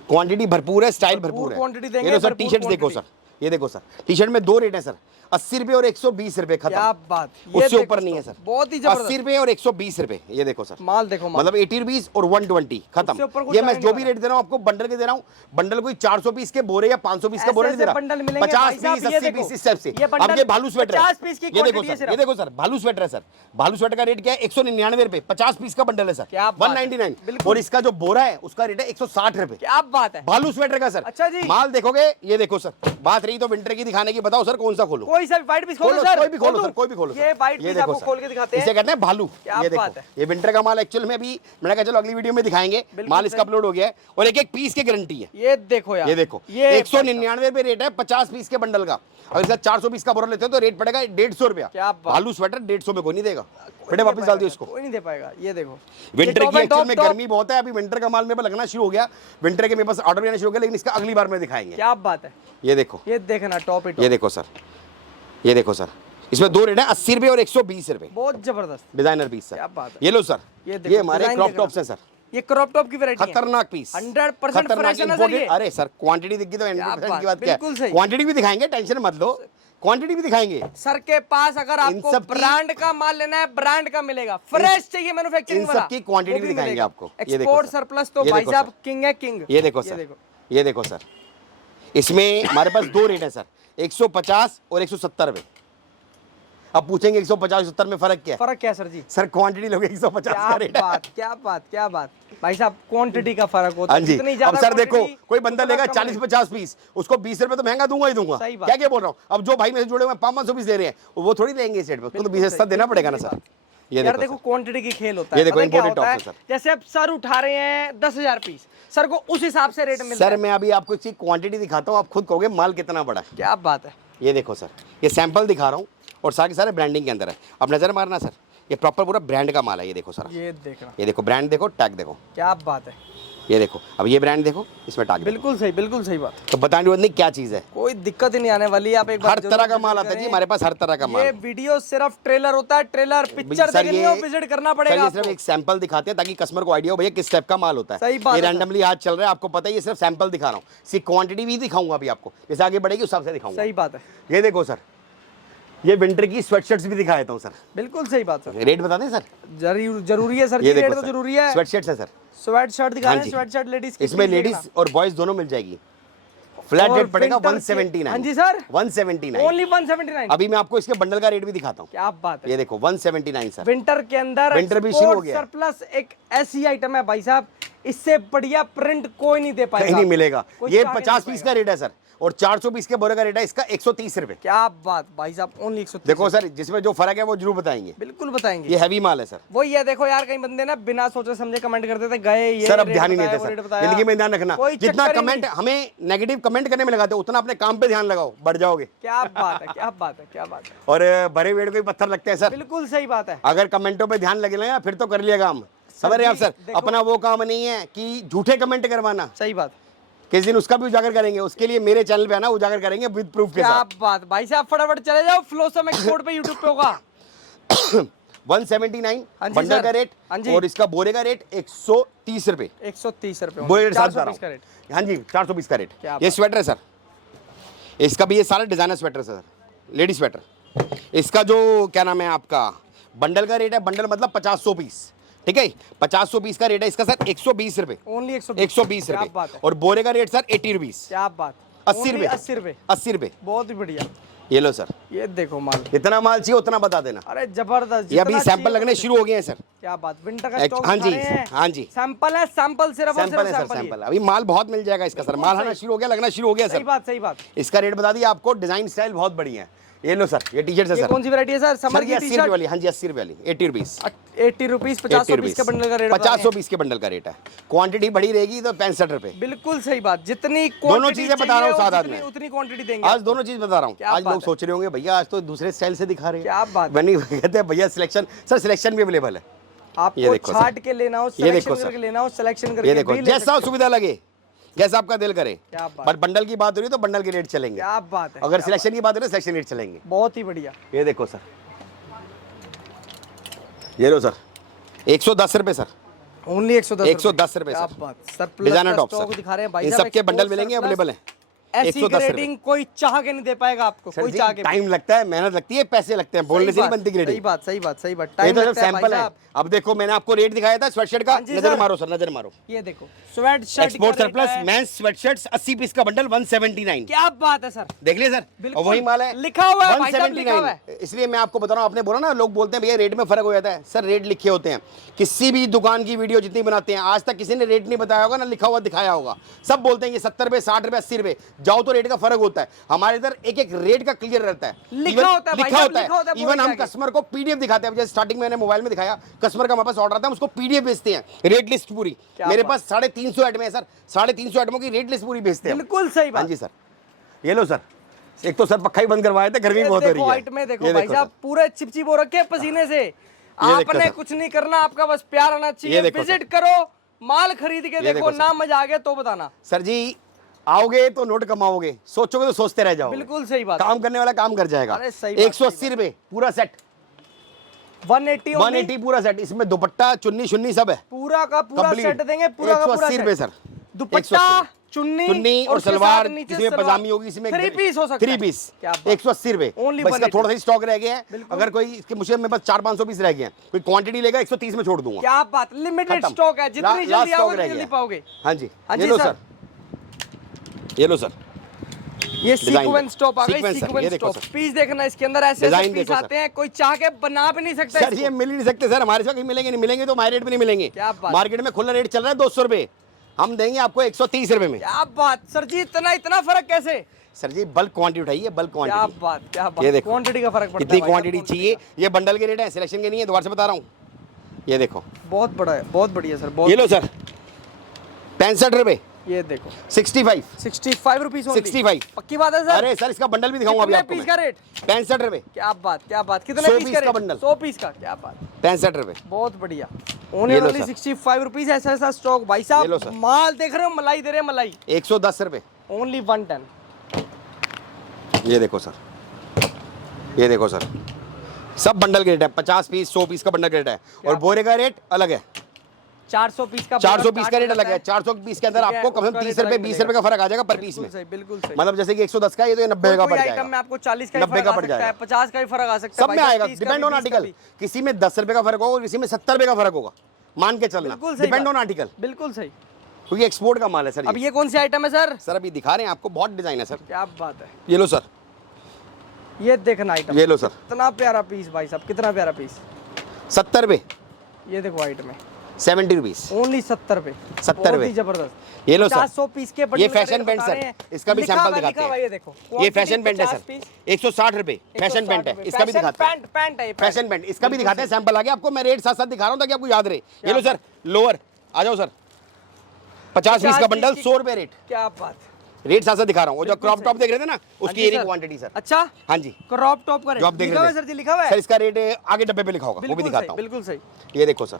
क्वांटिटी भरपूर है, स्टाइल भरपूर है। क्वांटिटी देंगे। ये सर टी शर्ट देखो सर, ये देखो सर, टी शर्ट में 2 रेट है सर, 80 रुपए और 120 रुपए, खत्म। क्या बात, उससे ऊपर नहीं है सर, बहुत ही 80 रुपए और 120 रुपए। ये देखो सर, माल देखो, मतलब 80 रुपीज और 120, खत्म। ये मैं जो भी रेट दे रहा हूँ आपको बंडल के दे रहा हूँ। बंडल कोई 400 पीस के बोरे या 500 पीस का बोरे नहीं दे रहा, 50 पीस 80 पीस इस टाइप से। अब ये भालू स्वेटर है, ये देखो सर, ये देखो सर, भालू स्वेटर है सर। भालू स्वेटर का रेट क्या है, 199 रुपए, 50 पीस का बंडल है सर, 199। और इसका जो बोरा है उसका रेट है 160 रुपए। क्या बात है, भालू स्वेटर का सर। अच्छा जी, माल देखोगे। ये देखो सर, बात रही तो विंटर की दिखाने की, बताओ सर कौन सा खोलो? कोई सा व्हाइट पीस खोलो सर, कोई भी खोलो सर, कोई भी खोलो। ये व्हाइट पीस आपको खोल के दिखाते हैं, इसे कहते हैं भालू। ये देखो, ये विंटर का माल एक्चुअल में अभी मैंने कहा चलो अगली वीडियो में दिखाएंगे। माल इसका अपलोड हो गया है और एक एक पीस की गारंटी है। ये देखो यार, ये देखो, 199 रुपए रेट है 50 पीस के बंडल का। अगर इसका 400 पीस का बोरा लेते हो तो रेट पड़ेगा 150 रुपया। भालू स्वेटर 150 में कोई नहीं देगा, बेटे वापस डाल दियो इसको, कोई नहीं दे पाएगा। ये देखो, विंटर की एक्चुअल में गर्मी बहुत है, अभी विंटर का माल मेरे पास लगना शुरू हो गया, विंटर के मेरे पास ऑर्डर भी आना शुरू हो गया, लेकिन इसका अगली बार में दिखाएंगे। क्या बात है, ये देखो, ये देखना टॉप। ये देखो सर, ये देखो सर, इसमें 2 रेट है, 80 रुपए और 120 रुपए। बहुत जबरदस्त डिजाइनर पीस सर। क्या बात है। ये लो सर, ये हमारे क्रॉप टॉप्स हैं सर, ये क्रॉप टॉप की वैरायटी है, खतरनाक पीस, 100% फ्रेश है ना सर ये। अरे सर क्वांटिटी दिख गई तो 100% की बात क्या बिल्कुल सही। क्वांटिटी भी दिखाएंगे, टेंशन मत लो, क्वांटिटी भी दिखाएंगे सर के पास। अगर आपको ब्रांड का माल लेना है, ब्रांड का मिलेगा, फ्रेश चाहिए मैन्युफैक्चरिंग वाला, इन सब की क्वांटिटी भी दिखाएंगे आपको। एक्सपोर्ट सरप्लस तो भाई साहब किंग है, किंग। ये देखो सर, ये देखो सर, इसमें हमारे पास 2 रेट है सर, 150 और 170 रुपए। अब पूछेंगे 150 70 में फर्क क्या है? फर्क क्या है सर जी? सर क्वांटिटी लोगे 150 का रेट है। क्या बात, क्या बात भाई साहब, क्वांटिटी का फर्क होता है। हाँ जी, अब सर देखो, कोई बंदा लेगा 40-50 पीस, उसको 20 रुपए तो महंगा दूंगा ही दूंगा। क्या क्या बोल रहा हूँ? अब जो भाई मेरे जुड़े हुए 500 पीस दे रहे हैं, वो थोड़ी लेंगे इस रेट पे, उसको तो 20 सस्ता देना पड़ेगा ना सर। ये देखो क्वांटिटी की खेल होता है। ये देखो इंपोर्टेड टॉप है सर। जैसे अब सर उठा रहे हैं 10,000 पीस, सर को उस हिसाब से रेट मिलता है। सर मैं अभी आपको इसकी क्वांटिटी दिखाता हूँ, आप खुद कहोगे माल कितना बड़ा है। क्या बात है। ये देखो सर, ये सैंपल दिखा रहा हूँ, और सारे के सारे ब्रांडिंग के अंदर है। अब नजर मारना सर, ये प्रॉपर पूरा ब्रांड का माल है। ये देखो सर, ये देखना, ये देखो ब्रांड देखो, टैग देखो, क्या बात है। ये देखो। अब ये ब्रांड देखो, इसमें टैग बिल्कुल सही, बिल्कुल सही बात। तो बताने वाली क्या चीज़ है, कोई दिक्कत ही नहीं आने वाली। आप एक बार हर तरह का माल आता है जी हमारे पास, हर तरह का माल। ये वीडियो सिर्फ ट्रेलर होता है, ट्रेलर पिक्चर सर देखनी हो विजिट करना पड़ेगा ये सिर्फ एक सैंपल दिखाते हैं ताकि कस्टमर को आइडिया हो भैया किस टाइप का माल होता है। सही बात ये है रैंडमली आज चल रहा है, आपको पता है, ये सिर्फ सैंपल दिखा रहा हूँ। इसकी क्वांटिटी भी दिखाऊंगा अभी आपको, जैसे आगे बढ़ेगी उस हिसाब से दिखाऊंगा। सही बात है। ये देखो सर, ये विंटर की स्वेटशर्ट्स भी दिखा देता हूँ सर। बिल्कुल सही बात सर। रेट बता दें सर, जरूरी है सर जी, ये रेट देखो तो सर, जरूरी है। स्वेटशर्ट्स है सर, स्वेट शर्ट दिखा रहे हैं, जी। स्वेट शर्ट लेडीज की, इसमें लेडीज और बॉयज दोनों मिल जाएगी। फ्लैट और रेट पड़ेगा winter के- 179। हाँ जी सर, 179। ओनली 179। अभी मैं आपको इसके बंडल का रेट भी दिखाता हूँ। क्या बात है। ये देखो 179 सर। विंटर के अंदर विंटर भी शुरू हो गया। सरप्लस एक ऐसी आइटम है भाई साहब, इससे बढ़िया प्रिंट कोई नहीं दे पाएगा, कहीं नहीं मिलेगा। कोई ये चाह के 50 नहीं पीस का रेट है सर, और 420 के बोरे का रेट है इसका 130 रुपए। क्या बात भाई साहब, ओनली 130। देखो सर, जिसमें जो फर्क है वो जरूर बताएंगे। बिल्कुल बताएंगे। ये हैवी माल है सर। वो ये देखो यार, कई बंदे ना बिना सोचे समझे कमेंट करते थे, गए ये सर अब रेट ध्यान ही नहीं बताया, देते वो रेट सर, बताया। जिंदगी में ध्यान रखना, कोई जितना चक्कर ही कमेंट नहीं। हमें नेगेटिव कमेंट करने में लगाते हो उतना अपने काम पे ध्यान लगाओ, बढ़ जाओगे। क्या बात है, क्या बात है, क्या बात है। और भरे पेड़ को ही पत्थर लगते हैं सर। बिल्कुल सही बात है। अगर कमेंटों पे ध्यान लगे ना फिर तो कर लिया काम, समझ रहे हैं आप सर। देखो- अपना वो काम नहीं है कि झूठे कमेंट करवाना, सही बात। किस दिन उसका भी उजागर करेंगे, उसके लिए मेरे चैनल पे आना, उजागर करेंगे विद प्रूफ के क्या साथ। बात भाई साहब, फटाफट चले जाओ, फ्लोसम एक्सपोर्ट पे यूट्यूब पे होगा। 179 हाँ जी बंडल सर। का रेट, हाँ जी। और इसका बोरे का रेट 130 रुपए। 130 रुपए, बोरे के साथ 420 का रेट। हाँ जी 420 का रेट। क्या ये बात। स्वेटर है सर, इसका भी ये सारा डिजाइनर स्वेटर है सर, लेडी स्वेटर। इसका जो क्या नाम है आपका, बंडल का रेट है, बंडल मतलब 50-100 पीस, ठीक है। 50-100 पीस का रेट है इसका सर 120 रुपए, ओनली 120 क्या रुपए। बात है। और बोरे का रेट सर 80 रुपीस, क्या बात। 80 Only रुपए, 80 रुपए, 80 रुपए। बहुत ही बढ़िया। ये लो सर, ये देखो माल, जितना माल चाहिए उतना बता देना। अरे जबरदस्त। ये अभी जितना सैंपल चाहिए लगने शुरू हो गए हैं सर। क्या बात, विंटर का एक- स्टॉक हाँ जी, दिखा रहे हैं। हाँ जी। सैंपल है, सैंपल सिर्फ और सैंपल सिर्फ है सर, सैंपल ही। सैंपल। अभी माल बहुत मिल जाएगा इसका सर, माल आना शुरू हो गया, लगना शुरू हो गया सही सर। बात, सही बात। इसका रेट बता दिया आपको, डिजाइन स्टाइल बहुत बढ़िया है। ये लो सर, ये टी शर्ट है ये सर। कौन सी वैरायटी है सर? समर सर की ये टी 80 रुपए शर्ट, वाली, हाँ जी 80 रुपए वाली, 80 रुपीस। 80 रुपीस, 50 पीस का बंडल का रेट बता रहे 50 हैं। पीस के बंडल का रेट है। क्वांटिटी बड़ी रहेगी तो 65 रुपए। बिल्कुल सही बात। जितनी दोनों quantity चीजें बता रहा हूँ चाहिए, साथ उतनी- में। उतनी क्वांटिटी देंगे आज आपको। दोनों चीज बता रहा हूँ। क्या आज बात लोग है। सोच रहे होंगे भैया आज तो दूसरे स्टाइल से दिखा रहे हैं। क्या बात है। बनी कहते हैं भैया सिलेक्शन, सर सिलेक्शन भी अवेलेबल है। ये आपको देखो सर। छाट के लेना हो, ये सिलेक्शन देखो सर। करके लेना हो, सिलेक्शन करके ये देखो भी ले जैसा सुविधा लगे, जैसा आपका दिल करे। क्या बात। पर बंडल की बात हो रही है तो बंडल के रेट चलेंगे। क्या बात है। अगर क्या सिलेक्शन की बात हो रही है सिलेक्शन रेट चलेंगे। बात। बहुत ही बढ़िया। ये देखो सर, ये लो सर 110 रुपए सर, ओनली 110 110 रुपए क्या सर। बात। Sir designer top stock sir, दिखा रहे हैं भाई इन साहब, सबके बंडल एक्सपोर्ट मिलेंगे, सरप्लस। अवेलेबल है। ऐसी 110 रुपए। ग्रेडिंग कोई चाह के नहीं दे पाएगा आपको, सर कोई जी चाह के। टाइम लगता है, मेहनत लगती है, पैसे लगते हैं, बोलने से नहीं बनती सही ग्रेडिंग। बात, सही बात, सही बात। ये टाइम तो लगता है भाई सैंपल है। साहब। अब देखो मैंने आपको रेट दिखाया था स्वेटशर्ट का, हाँ जी नजर सर। मारो सर, नजर मारो। ये देखो sweatshirt export surplus men's sweatshirts 80 piece का बंडल 179। क्या बात है सर। देख लिया सर, बिल्कुल। और वही माल है, लिखा हुआ है भाई साहब, लिखा हुआ 179। इसलिए मैं आपको बता रहा हूँ, आपने बोला ना लोग बोलते हैं भैया रेट में फर्क हो जाता है। सर रेट लिखे होते हैं, किसी भी दुकान की वीडियो जितनी बनाते हैं आज तक किसी ने रेट नहीं बताया होगा ना लिखा हुआ दिखाया होगा। सब बोलते हैं ये 70 रुपए, 60 रुपए, 80 रुपए, जाओ तो रेट का फर्क होता है। हमारे इधर एक एक रेट का क्लियर रहता है, लिखा होता है भाई लिखा साहब, होता लिखा होता है। है इवन पूरे हम आगे। कस्टमर को पीडीएफ दिखाते हैं, जैसे स्टार्टिंग में मैंने मोबाइल में दिखाया, कस्टमर का हमारे पास ऑर्डर आता है, हम उसको पीडीएफ भेजते हैं, रेट लिस्ट पूरी। मेरे पास 350 आइटम है सर, 350 आइटमों की रेट लिस्ट पूरी भेजते हैं। बिल्कुल सही हाँ बात। जी सर, ये लो सर, एक तो सर पक्का ही बंद करवाए थे, गर्मी बहुत हो रही है। हाइट में देखो ये भाई साहब, सर। पूरे चिपचिप हो रखे हैं पसीने से। देखो आपने सर। कुछ नहीं करना, आपका बस प्यार आना ये चाहिए। देखो विजिट करो, माल खरीद के देखो, देखो सर। ना मजा आ गया तो बताना। सर जी आओगे तो नोट कमाओगे, सोचोगे तो सोचते रह जाओगे। बिल्कुल सही बात। काम करने वाला काम कर जाएगा। अरे सही बात, 180 रुपए पूरा सेट, 180 only। 180 पूरा सेट, इसमें दुपट्टा चुन्नी शुन्नी सब है। पूरा का पूरा Complete। सेट देंगे, पूरा का पूरा 180 रुपए सेट। सर, दुपट्टा, 180। चुन्नी चुन्नी और उसके सलवार, साथ नीचे इसमें सलवार। पजामी होगी, इसमें 3 पीस हो सकता है। 3 पीस क्या बात। 180 रुपए। Only बस इसका 180। थोड़ा सा स्टॉक रह गया है, बिल्कुल। अगर कोई इसके मुझे मेरे पास 400-500 पीस रह गए हैं, कोई क्वांटिटी लेगा 130 में छोड़ दूंगा। क्या बात, लिमिटेड खत्म। स्टॉक है, जितनी लास्ट जल्दी स्टॉक आओगे रह उतनी जल्दी गया। पाओगे। हाँ जी, हाँ ये जी लो सर। सर, ये लो सर, ये डिजाइन सीक्वेंस टॉप आ गई, सीक्वेंस सर, ये सीक्वेंस देखो टॉप। सर। पीस देखना इसके अंदर, ऐसे डिजाइन पीस देखो सर। आते हैं, कोई चाह के बना भी नहीं सकता सर इसको। ये मिल ही नहीं सकते सर, हमारे साथ मिलेंगे नहीं, मिलेंगे तो हमारे रेट पे नहीं मिलेंगे। क्या बात। मार्केट में खुला रेट चल रहा है 200 रुपए, हम देंगे आपको 130 रुपए में। क्या बात सर जी, इतना फर्क कैसे? सर जी बल्क क्वांटिटी उठाइए, बल्क क्या क्वांटिटी। बात, क्या ये बात। देखो क्वांटिटी का फर्क पड़ता कितनी है भाई साहब, क्वांटिटी चाहिए। ये बंडल के रेट है, सिलेक्शन के नहीं है, दोबारा से बता रहा हूँ। ये देखो बहुत बड़ा है, बहुत बढ़िया सर, ये बहुत। लो सर 65 रुपए, ये देखो 65 रुपीज 65। पक्की बात है सर। अरे सर इसका बंडल भी दिखाऊंगा अभी आपको पीस का रेट 65 रुपए। क्या बात कितने 100 पीस पीस का का रेट बंडल। 100 पीस का, क्या बात। 65 रुपए। बहुत बढ़िया। ये ओनली लो ओनली सर। 65 रुपीज। ऐसा स्टॉक भाई ये लो साहब, सर। माल देख रहे हो, मलाई दे रहे हैं, मलाई। 110 रुपए। ओनली 110। ये देखो सर, ये देखो सर, सब बंडल का रेट है। 50 पीस 100 पीस का बंडल का रेट है। और बोरे का रेट अलग है। 400 पीस का 400 पीस का रेट अलग है। 400 पीस के अंदर आपको कम से कम 30 रुपए 20 रुपए का फर्क आ जाएगा पर पीस में। बिल्कुल सही। मतलब जैसे कि 110 का है, ये तो ये 90 का पड़ आइटम जाएगा। में आपको 40 का 90 का पड़ जाएगा, 50 का भी फर्क आ सकता है। सब में आएगा, डिपेंड ऑन आर्टिकल। किसी में 10 रुपए का फर्क होगा, किसी में 70 रुपए का फर्क होगा, मान के चलना, डिपेंड ऑन आर्टिकल। बिल्कुल सही, क्योंकि एक्सपोर्ट का माल है सर। अब ये कौन सी आइटम है सर? सर अभी दिखा रहे हैं आपको, बहुत डिजाइन है सर। क्या बात है। ये लो सर, ये देखना आइटम, ये लो सर, कितना प्यारा पीस भाई साहब, कितना प्यारा पीस। 70 रुपए। ये देखो आइटम है 70 रुपीस। ओनली 70 रुपए। 70 रुपए, जबरदस्त। ये लो सर। 400 पीस के ये फैशन पेंट सर, इसका भी सैंपल दिखाते हैं। ये देखो, ये फैशन पेंट है सर, 160 रुपए फैशन पेंट है, इसका भी दिखाते हैं। पैंट है, फैशन पेंट, इसका भी दिखाते हैं, सैंपल आगे आपको। मैं रेट साथ साथ दिखा रहा हूँ ताकि आपको याद रहे। ये लो सर, लोअर आ जाओ सर, 50 पीस का बंडल 100 रुपए रेट। क्या बात, रेट साथ साथ दिखा रहा हूँ। वो जो क्रॉप टॉप देख रहे थे ना, उसकी ये क्वांटिटी सर। अच्छा, हाँ जी, क्रॉप टॉप का रेट जो आप देख लिखा रहे हुआ है सर जी, लिखा हुआ है सर। इसका रेट आगे डब्बे पे लिखा होगा, वो भी दिखाता हूँ। बिल्कुल सही। ये देखो सर,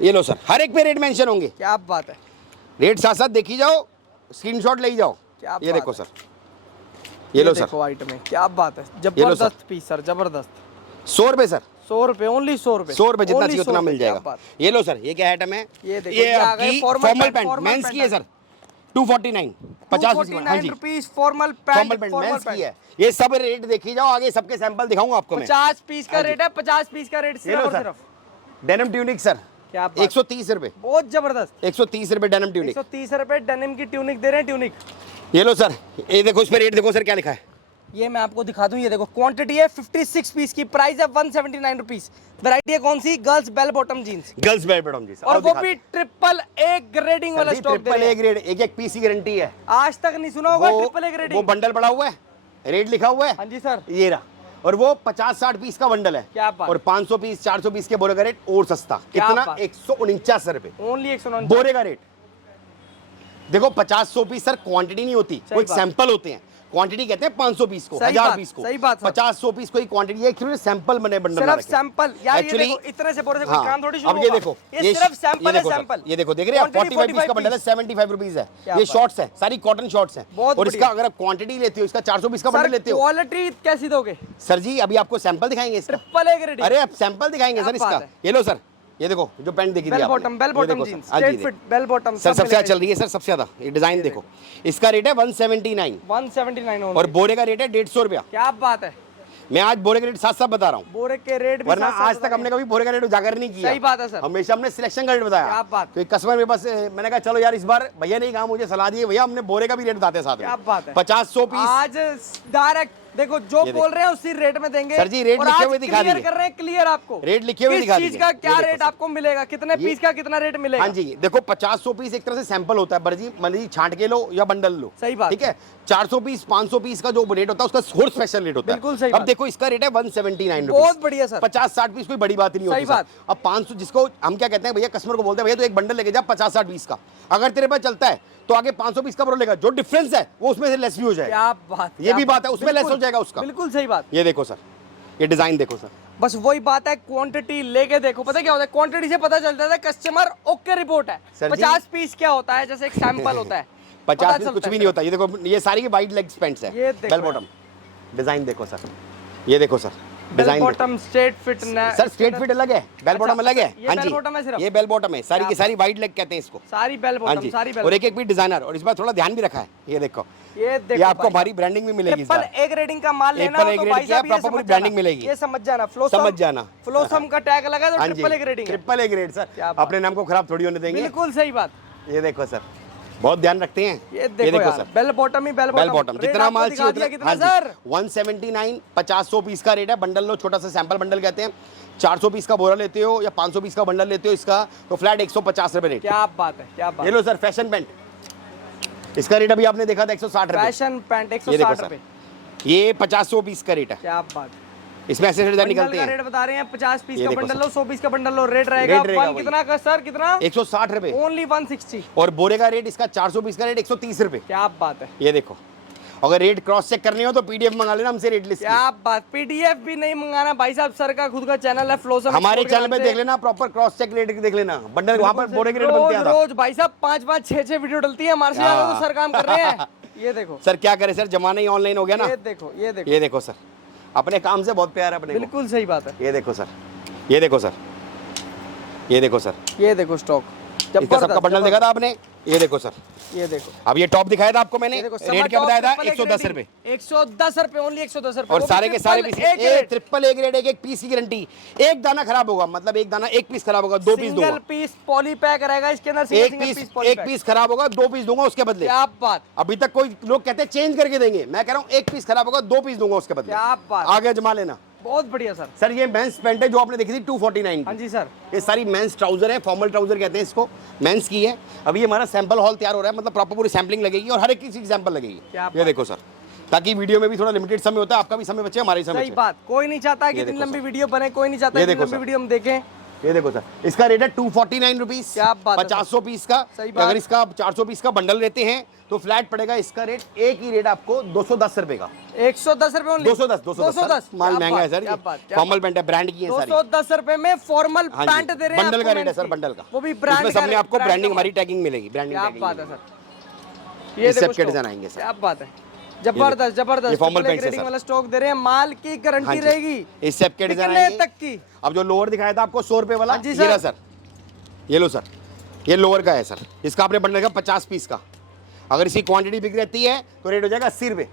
ये लो सर, हर एक पे रेट मेंशन होंगे। क्या बात है। रेट साथ साथ देखी जाओ, स्क्रीनशॉट ले जाओ। क्या ये देखो बात सर, ये लो सर, देखो आइटम है, क्या बात है, लो सर। जबरदस्त पीस सर, जबरदस्त। 100 रुपए सर, 100 रुपए, ओनली 100 रुपए। 100 रुपए, जितना Only चाहिए उतना 100 मिल रुपए, क्या जाएगा। बात। ये लो सर, ये क्या आइटम है? ये देखो, ये ये आ गए आपकी formal formal pant, pant formal men's की है पैंट सर, 249 50 पीस। हाँ जी, rupees formal formal pant, pant men's की है। ये सब रेट देखी जाओ, आगे सबके सैंपल दिखाऊंगा आपको मैं। 50 पीस का हाँ जी। रेट है, 50 पीस का रेट ये सिर्फ लो और सर, सिर्फ। डेनिम ट्यूनिक सर, क्या बात। 130 रुपए। बहुत जबरदस्त। 130 रुपए डेनिम ट्यूनिक। 130 रुपए डेनिम की ट्यूनिक दे रहे हैं, ट्यूनिक। ये लो सर, ये देखो, इस पे रेट देखो सर क्या लिखा है। ये मैं आपको दिखा दूं, ये देखो क्वांटिटी है 56 पीस की, प्राइस है 179 रुपीस। वैरायटी है कौन सी? Girls bell bottom jeans, girls bell bottom जी सर, और वो भी ट्रिपल ए ग्रेडिंग वाला स्टॉक दे ट्रिपल रहे ए हैं। ग्रेड, एक पीस की गारंटी है। आज तक नहीं सुना होगा ट्रिपल ए ग्रेडिंग। वो बंडल पड़ा हुआ है, रेट लिखा हुआ है। हाँ जी सर, ये रहा, और वो 50-60 पीस का बंडल है। क्या बात। और 500 पीस 400 पीस के बोरे का रेट और सस्ता। क्या कितना? बात। 149 रुपए ओनली 149 बोरे का रेट। देखो 50-100 पीस सर क्वांटिटी नहीं होती, वो एक सैंपल होते हैं। क्वांटिटी कहते हैं 500 पीस को, 1000 पीस को। सही बात। 50-100 पीस कोई क्वांटिटी है, एक्चुअली सैंपल बने बंडल सिर्फ बना रखे हैं। सैंपल यार, ये Actually, देखो इतने से बोरे से कोई हाँ, काम थोड़ी शुरू अब ये होगा। देखो, ये सिर्फ सैंपल है, सर, सैंपल। ये देखो, देख रहे हैं आप, 45 पीस का बंडल है, 75 रुपीस है। ये शॉर्ट्स है, सारी कॉटन शॉर्ट्स है। बहुत और इसका अगर आप क्वांटिटी लेते हो, इसका 400 पीस का बंडल लेते हो क्वालिटी कैसी दोगे सर जी, अभी आपको सैंपल दिखाएंगे इसका। Triple A grading. अरे आप सैंपल दिखाएंगे सर इसका। ये लो सर, ये देखो जो पैंट देखी थी बेल आपने, बॉटम ये जींस, देखो सर। हाँ जी, straight fit bell bottom sir सबसे ज्यादा चल रही है सर, सबसे ज्यादा ये डिजाइन देखो। इसका रेट है 179 179 और बोरे का रेट है 150 रुपया। क्या बात है। मैं आज बोरे का रेट साथ साथ बता रहा हूँ, बोरे के रेट भी वरना साथ-साथ आज तक हमने कभी बोरे का रेट उजागर नहीं किया। सही बात है सर। हमेशा हमने सिलेक्शन का रेट बताया। क्या बात। तो कस्टमर मेरे पास, मैंने कहा चलो यार इस बार भैया ने कहा, मुझे सलाह दी भैया हमने बोरे का भी रेट बताते हैं साथ में। क्या बात है। 50-100 पीस आज डायरेक्ट देखो, जो बोल रहे हैं उसी रेट में देंगे सर जी। रेट और लिखे आज हुए दिखा क्लियर दिए, कर रहे हैं, क्लियर आपको रेट लिखे हुए दिखा किस चीज दिए। का क्या ये देखो रेट सर। आपको मिलेगा, कितने पीस का कितना रेट मिलेगा। हाँ जी, देखो 50-100 पीस एक तरह से सैंपल होता है, बर्जी मर्जी छांट के लो या बंडल लो। सही बात। ठीक है, 400 पीस 500 पीस का जो रेट होता है उसका और स्पेशल रेट होता है। बिल्कुल सही अब बात। देखो इसका रेट है 179 बहुत बढ़िया सर। 50-60 पीस कोई बड़ी बात नहीं सही होती सर। बात। अब 500, जिसको हम क्या कहते हैं भैया, कस्टमर को बोलते हैं भैया तो एक बंडल लेके जा 50-60 पीस का, अगर तेरे पास चलता है तो आगे 500 पीस का बोल लेगा, जो डिफरेंस है वो उसमें से लेस भी हो जाएगा। क्या बात, ये भी बात है, उसमें लेस हो जाएगा उसका। बिल्कुल सही बात। ये देखो सर, ये डिजाइन देखो सर, बस वही बात है, क्वांटिटी लेके देखो। पता क्या होता है, क्वांटिटी से पता चलता है कस्टमर ओके रिपोर्ट है। सर जी। 50 पीस क्या होता है, जैसे एक सैंपल होता है। 50 पीस कुछ भी नहीं होता। ये देखो, ये सारी वाइड लेग पैंट्स है, ये देखो बेल बॉटम। डिजाइन देखो सर, ये देखो sir, design bottom straight fit sir, straight fit अलग है, बेल बॉटम अलग है। ये हाँ बेल जी, बॉटम है सिर्फ। ये बेल बॉटम है, सारी की सारी वाइड लेग कहते हैं इसको। सारी बेल हाँ बॉटम, जी, सारी बेल। और एक एक भी डिजाइनर, और इस बार थोड़ा ध्यान भी रखा है। ये देखो, ये देखो, ये आपको हमारी ब्रांडिंग भी मिलेगी इस ट्रिपल बार। एक रेटिंग का माल लेना ट्रिपल हो ए तो ग्रेड भाई क्या साहब ये प्रॉपर समझ ब्रांडिंग जाना, मिलेगी। ये समझ जाना, समझ जाना। फ्लोसम का टैग लगा तो हाँ जी, ट्रिपल ए रेटिंग है। ट्रिपल ए ग्रेड सर, क्या बात। अपने नाम को खराब थोड़ी होने देंगे। बिल्कुल सही बात। ये देखो सर, बहुत ध्यान रखते हैं। ये देखो यार, बेल बॉटम ही बेल बेल बॉटम। बॉटम, जितना माल चाहिए उतना। कितना हाँ जी, सर? 179 50-100 पीस का रेट है। बंडल लो, छोटा सा सैंपल बंडल कहते हैं। 400 पीस का बोरा लेते हो या 500 पीस का बंडल लेते हो इसका, तो फ्लैट 150 रुपए रेट। क्या बात है, क्या बात। ये लो सर, फैशन पैंट, इसका रेट अभी आपने देखा था 160 रुपए। फैशन पैंट ये देखो 160 सर, रुपए। ये 50-100 पीस का रेट है। क्या बात। इसमें ऐसे डिजाइन बंडल निकलते का हैं। रेट बता रहे हैं 50 पीस ये का देखो बंडल सर। लो, 100 पीस का बंडल लो, रेट रहेगा रेट रहेगा फन वही। कितना का सर, कितना 160 रुपए। ओनली 160। और बोरे का रेट इसका 400 पीस का रेट 130 रुपए। क्या बात है, ये देखो, अगर रेट क्रॉस चेक करनी हो तो पीडीएफ मंगा लेना हमसे रेट लिस्ट। क्या बात, पीडीएफ भी नहीं मंगाना भाई साहब, सर का खुद का चैनल है फ्लोसम, हमारे चैनल पे देख लेना, प्रॉपर क्रॉस चेक रेट देख लेना, बंडल वहां पर बोरे के रेट बनते हैं। रोज भाई साहब 5-5 6-6 वीडियो डलती है, हमारे से ज्यादा तो सर काम कर रहे हैं। ये देखो सर, क्या करे सर, जमाना ही ऑनलाइन हो गया ना। ये देखो, ये देखो, ये देखो सर, अपने काम से बहुत प्यार है अपने को। बिल्कुल सही बात है। ये देखो सर, ये देखो सर, ये देखो सर, ये देखो स्टॉक इसका सबका बंडल देखा था आपने। ये देखो सर, ये देखो, अब ये टॉप दिखाया था आपको मैंने, ये देखो, रेट क्या बताया था 110 रुपए। 110 रुपए, ओनली 110 रुपए। और सारे के सारे पीस ट्रिपल ए ग्रेड, एक पीस की गारंटी। एक दाना खराब होगा, मतलब एक दाना, एक पीस खराब होगा 2 पीस दूंगा। सिंगल पीस पॉली पैक रहेगा इसके अंदर, एक पीस खराब होगा 2 पीस दूंगा उसके बदले। क्या बात, अभी तक कोई लोग कहते हैं चेंज करके देंगे, मैं कह रहा हूँ एक पीस खराब होगा 2 पीस दूंगा उसके बदले। क्या बात, आगे जमा लेना। बहुत बढ़िया सर। सर ये मेंस पैंट है जो आपने देखी थी 249 हाँ की। जी सर, ये सारी मेंस ट्राउजर है, फॉर्मल ट्राउजर कहते हैं इसको, मेंस की है। अभी ये हमारा सैंपल हॉल तैयार हो रहा है, मतलब प्रॉपर पूरी सैम्पलिंग लगेगी और हर एक चीज की सैंपल लगेगी। ये देखो सर, ताकि वीडियो में भी थोड़ा लिमिटेड समय होता है, आपका भी समय बचे, हमारा भी समय सही बचे। बात, कोई नहीं चाहता कि इतनी लंबी वीडियो बने, कोई नहीं चाहता इतनी लंबी वीडियो हम देखें। ये देखो सर, इसका रेट है 249 रुपीज। क्या बात है, 500 पीस का। सही बात। अगर इसका 400 पीस का बंडल लेते हैं तो फ्लैट पड़ेगा इसका रेट, एक ही रेट आपको 210 रुपए का। 110 रुपए ओनली, 210 माल महंगा है सर, फॉर्मल पैंट है, ब्रांड की है सारी। 210 रुपए में फॉर्मल पैंट दे रहे हैं। बंडल का रेट है सर, बंडल का, वो भी ब्रांड इसमें सामने आपको ब्रांडिंग, हमारी टैगिंग मिलेगी, ब्रांडिंग। क्या बात है सर, ये इस देखो के डिजाइन आएंगे सर। क्या बात है, जबरदस्त जबरदस्त फॉर्मल पैंट ग्रेडिंग वाला स्टॉक दे रहे हैं, माल की गारंटी रहेगी। इस सेप के डिजाइन कितने आएंगे तक की? अब जो लोअर दिखाया था आपको 100 रुपए वाला, जी ये रहा सर, ये लो सर, ये लोअर का है सर। इसका आपने बंडल का 50 पीस का, अगर इसकी क्वांटिटी बिक रहती है तो रेट हो जाएगा 80 रुपए।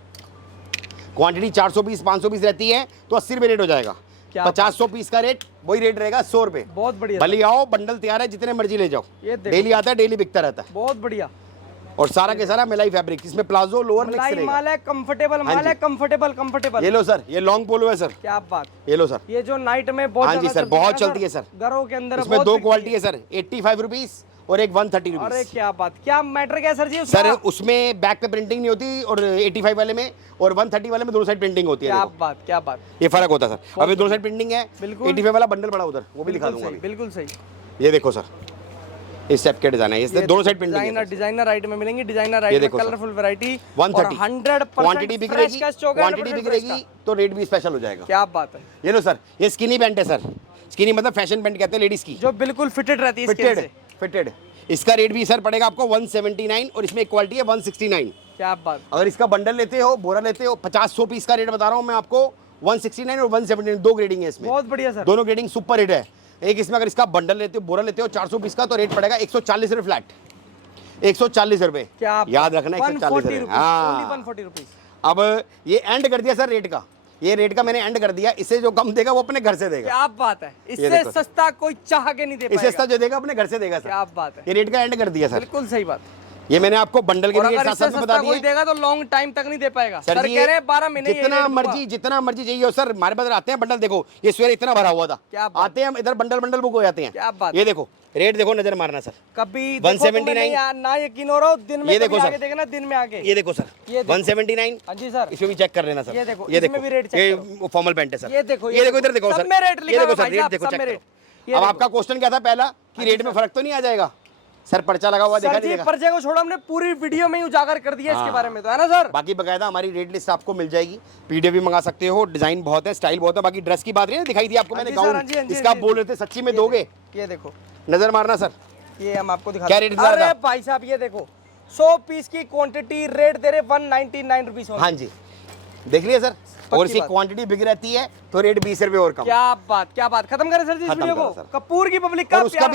क्वांटिटी 400 पीस 500 पीस रहती है तो 80 रुपए रेट हो जाएगा। 50 पीस का रेट वही रेट रहेगा 100 रुपए। बहुत बढ़िया, भले आओ, बंडल तैयार है, जितने मर्जी ले जाओ, डेली आता है, डेली बिकता रहता है। बहुत बढ़िया। और सारा के सारा मिलाई फैब्रिक, इसमें प्लाजो लोअर मिक्स रहेगा। माल है, कंफर्टेबल माल है, कंफर्टेबल। ये लो सर, ये लॉन्ग पोलो है सर। क्या बात, ये लो सर, ये जो नाइट में बहुत, हाँ जी सर, बहुत चलती है सर, घरों के अंदर। इसमें 2 क्वालिटी है सर, 85 रुपीस और एक 130 रुपीस। अरे क्या बात, क्या मैटर क्या सर जी सर, उसमें बैक पे प्रिंटिंग नहीं होती, और 85 वाले में और 130 वाले में दोनों साइड प्रिंटिंग होती है। क्या बात, क्या बात, ये फर्क होता है सर। अभी दोनों साइड प्रिंटिंग है, 85 वाला बंडल बड़ा उधर, वो भी दिखा दूंगा अभी। बिल्कुल सही। ये देखो सर, इस टाइप के डिजाइन है, इसमें दोनों साइड प्रिंटिंग है। डिजाइनर राइट में मिलेंगी, डिजाइनर राइट में कलरफुल वैरायटी 130 100% क्वांटिटी बिक रहेगी, क्वांटिटी बिक रहेगी तो रेट भी स्पेशल हो जाएगा। क्या बात है। ये लो सर, ये स्किनी पैंट है सर, स्किनी मतलब फैशन पैंट कहते हैं लेडीज की, जो बिल्कुल फिटेड रहती है, फिटेड। इसका रेट भी सर पड़ेगा आपको 179 और इसमें एक क्वालिटी है 169। क्या बात। अगर इसका बंडल लेते हो, बोरा लेते हो, 50-100 पीस का रेट बता रहा हूँ मैं आपको, 169 और 179, 2 ग्रेडिंग है इसमें। बहुत बढ़िया सर, दोनों ग्रेडिंग सुपर हिट है। एक इसमें अगर इसका बंडल लेते हो, बोरा लेते हो 400 पीस का, तो रेट पड़ेगा 140 रुपए फ्लैट, 140 रुपए। क्या याद रखना, 140 रुपए। हाँ, 140 रुपीज। अब ये एंड कर दिया सर रेट का, ये रेट का मैंने एंड कर दिया। इससे जो कम देगा वो अपने घर से देगा। क्या बात है, इससे सस्ता कोई चाह के नहीं दे पाएगा। इससे सस्ता जो देगा अपने घर से देगा सर। क्या बात है, ये रेट का एंड कर दिया सर। बिल्कुल सही बात। ये मैंने आपको बंडल के लिए साथ साथ बता दिया। कोई देगा तो लॉन्ग टाइम तक नहीं दे पाएगा सर, कह रहे हैं 12 महीने। जितना मर्जी चाहिए हो सर, हमारे पास आते हैं बंडल। देखो ये सवेरे इतना भरा हुआ था, आते हैं इधर बंडल बुक हो जाते हैं। क्या बात। ये देखो रेट, देखो नजर मारना सर, कभी 179 ना यकीन हो रहा हो, दिन में ये देखो आगे देखना, दिन में आगे। ये देखो सर, 179। हाँ जी सर, इसमें भी चेक कर लेना सर। ये देखो, ये इसमें भी रेट चेक ये फॉर्मल पैंट है सर। ये देखो इधर देखो सर, ये देखो सर, रेट देखो, चेक करो। अब आपका क्वेश्चन क्या था पहला, कि रेट में फर्क तो नहीं आ जाएगा सर? पर्चा लगा हुआ देखा नहीं? पर्चे को छोड़ो, हमने पूरी वीडियो में ही उजागर कर दिया इसके बारे में, तो है ना सर। बाकी बकायदा हमारी रेट लिस्ट आपको मिल जाएगी, पीडीएफ भी मंगा सकते हो, डिजाइन बहुत है, स्टाइल बहुत है। बाकी ड्रेस की बात नहीं दिखाई दी आपको मैंने, गाउन इसका बोल रहे थे, सच्ची में दोगे? ये देखो, नजर मारना सर, ये हम आपको दिखा। क्या रेट बता रहा था भाई साहब? ये देखो 100 पीस की क्वांटिटी, रेट दे रहे 199 रुपीज। हाँ जी, देख लिया सर। और इसकी क्वांटिटी बिक रहती है तो रेट 20 रुपए और कम। क्या बात, क्या बात। खत्म करें सर जी इस वीडियो को। कपूर की पब्लिक का, और उसका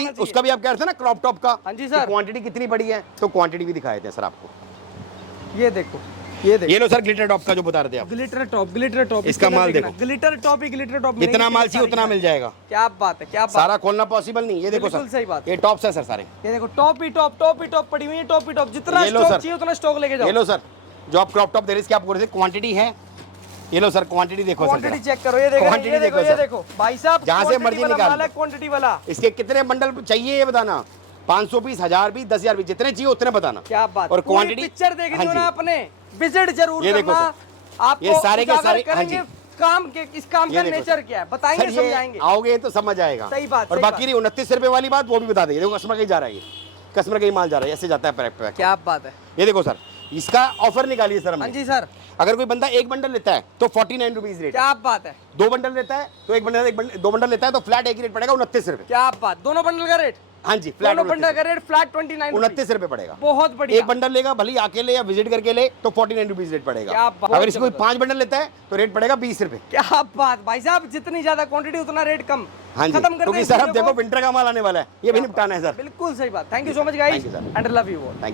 भी आप कह रहे थे ना क्रॉप टॉप का। हाँ जी सर, क्वांटिटी कितनी बड़ी है, तो क्वांटिटी भी दिखाए थे सर आपको। ये देखो, ये लो सर, ग्लिटर टॉप का जो बता रहे थे आप। ग्लिटर टॉप इसका माल देखो, ग्लिटर टॉप ही ग्लिटर टॉप। जितना माल चाहिए उतना मिल जाएगा। क्या बात है, क्या बात। सारा खोलना पॉसिबल नहीं। ये देखो सर, सही बात। ये टॉप्स है सर सारे। ये देखो टॉप ही टॉप पड़ी हुई है, टॉप ही टॉप। जितना स्टॉक चाहिए उतना स्टॉक लेके जाओ। ये लो सर, जो आप क्रॉप टॉप दे रहे हैं, क्या आप बोल रहे थे क्वांटिटी है? ये लो सर, क्वांटिटी देखो, क्वांटिटी चेक करो। ये देखो, क्वांटिटी देखो, ये देखो भाई साहब, जहां से मर्जी निकाल, क्वांटिटी वाला। इसके कितने बंडल चाहिए ये बताना, 500 पीस, 1000 पीस, 10,000 पीस, जितने चाहिए उतने बताना। क्या बात। और क्वांटिटी पिक्चर देखनी हो ना आपने, विजिट जरूर करना। आपको ये सारे के सारे, हाँ जी, काम के इस काम का ये देखो नेचर सर। क्या है बताएंगे, सर, ये समझाएंगे। आओगे तो समझ आएगा। सही बात, और सही बाकी रही 29 रुपए वाली बात, वो भी बता देंगे। देखो कस्टमर का ही जा रहा है, ये कस्टमर का ही माल जा रहा है, ऐसे जाता है पैक पैक। क्या बात है। ये देखो सर, इसका ऑफर निकालिए सर हाँ हमने। जी सर, अगर कोई बंदा एक बंडल लेता है तो 49 रुपीज रेट। क्या बात है। 2 बंडल लेता है तो दो बंडल लेता है तो फ्लैट एक ही रेट पड़ेगा 29 रुपए। क्या बात, दोनों बंडल का रेट, हाँ जी, फ्लैट दोनों बंडल का रेट फ्लैट 29 29 रुपए पड़ेगा। बहुत बढ़िया। एक बंडल लेगा भले ही अकेले या विजिट करके ले तो 49 रुपीज रेट पड़ेगा। क्या बात, अगर इसको कोई जबरदस्त। 5 बंडल लेता है तो रेट पड़ेगा 20 रुपए। क्या बात भाई साहब, जितनी ज्यादा क्वांटिटी उतना रेट कम। हाँ जी, खत्म कर क्योंकि दें सर इस अब वीडियो देखो को। विंटर का माल आने वाला है, ये भी निपटाना है सर। बिल्कुल सही बात। Thank you so much guys Thank you, sir. And love you all. Thank you.